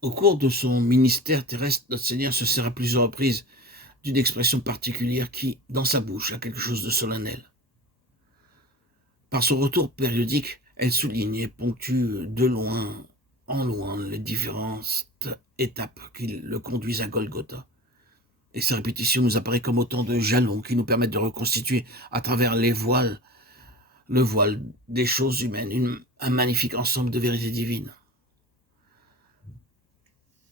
Au cours de son ministère terrestre, notre Seigneur se sert à plusieurs reprises d'une expression particulière qui, dans sa bouche, a quelque chose de solennel. Par son retour périodique, elle souligne et ponctue de loin en loin les différentes étapes qui le conduisent à Golgotha. Et ces répétitions nous apparaissent comme autant de jalons qui nous permettent de reconstituer à travers le voile des choses humaines, un magnifique ensemble de vérités divines.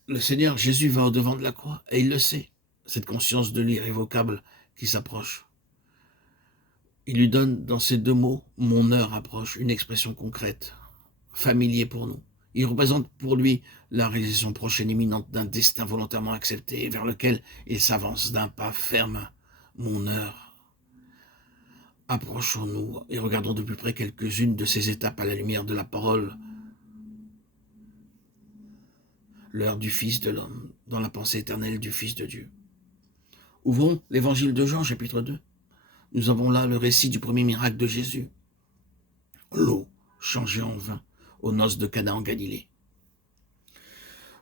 Le Seigneur Jésus va au-devant de la croix, et il le sait, cette conscience de l'irrévocable qui s'approche. Il lui donne dans ces deux mots, mon heure approche, une expression concrète, familier pour nous. Il représente pour lui la réalisation prochaine imminente d'un destin volontairement accepté vers lequel il s'avance d'un pas ferme. Mon heure. Approchons-nous et regardons de plus près quelques-unes de ces étapes à la lumière de la parole. L'heure du Fils de l'homme, dans la pensée éternelle du Fils de Dieu. Ouvrons l'évangile de Jean, chapitre 2. Nous avons là le récit du premier miracle de Jésus. L'eau changée en vin aux noces de Cana en Galilée.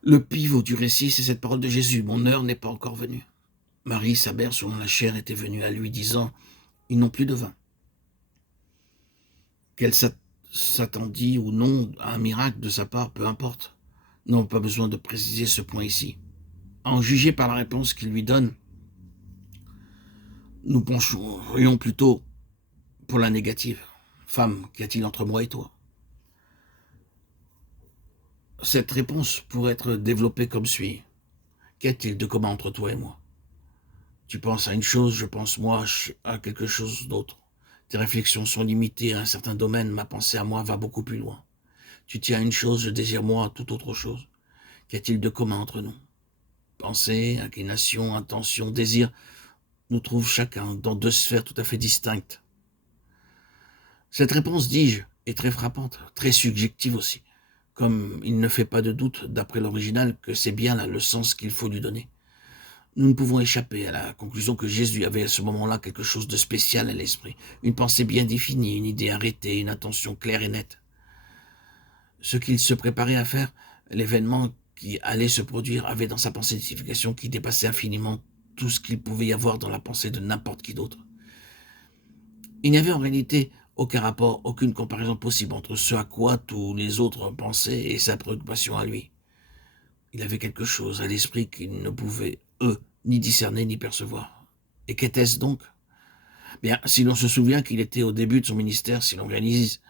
Le pivot du récit, c'est cette parole de Jésus. Mon heure n'est pas encore venue. Marie, sa mère, selon la chair, était venue à lui disant, ils n'ont plus de vin. Qu'elle s'attendit ou non à un miracle de sa part, peu importe. N'avons pas besoin de préciser ce point ici. À en juger par la réponse qu'il lui donne, nous pencherions plutôt pour la négative. Femme, qu'y a-t-il entre moi et toi? Cette réponse pourrait être développée comme suit. Qu'y a-t-il de commun entre toi et moi? Tu penses à une chose, je pense moi à quelque chose d'autre. Tes réflexions sont limitées à un certain domaine, ma pensée à moi va beaucoup plus loin. Tu tiens à une chose, je désire moi toute autre chose. Qu'y a-t-il de commun entre nous? Pensée, inclination, intention, désir nous trouvent chacun dans deux sphères tout à fait distinctes. Cette réponse, dis-je, est très frappante, très subjective aussi, comme il ne fait pas de doute, d'après l'original, que c'est bien là le sens qu'il faut lui donner. Nous ne pouvons échapper à la conclusion que Jésus avait à ce moment-là quelque chose de spécial à l'esprit, une pensée bien définie, une idée arrêtée, une intention claire et nette. Ce qu'il se préparait à faire, l'événement qui allait se produire, avait dans sa pensée une signification qui dépassait infiniment tout ce qu'il pouvait y avoir dans la pensée de n'importe qui d'autre. Il n'y avait en réalité aucun rapport, aucune comparaison possible entre ce à quoi tous les autres pensaient et sa préoccupation à lui. Il avait quelque chose à l'esprit qu'ils ne pouvaient, eux, ni discerner ni percevoir. Et qu'était-ce donc? Bien, si l'on se souvient qu'il était au début de son ministère, si l'on réalise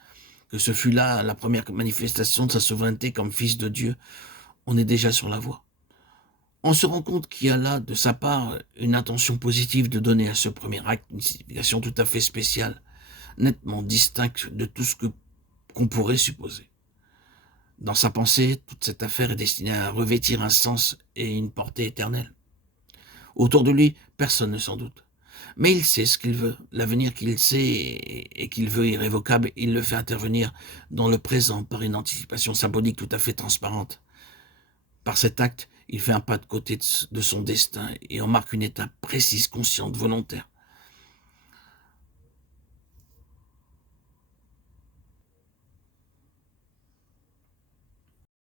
que ce fut là la première manifestation de sa souveraineté comme fils de Dieu, on est déjà sur la voie. On se rend compte qu'il y a là, de sa part, une intention positive de donner à ce premier acte une signification tout à fait spéciale, nettement distincte de tout ce qu'on pourrait supposer. Dans sa pensée, toute cette affaire est destinée à revêtir un sens et une portée éternelle. Autour de lui, personne ne s'en doute. Mais il sait ce qu'il veut, l'avenir qu'il sait et qu'il veut irrévocable, il le fait intervenir dans le présent par une anticipation symbolique tout à fait transparente. Par cet acte, il fait un pas de côté de son destin et en marque une étape précise, consciente, volontaire.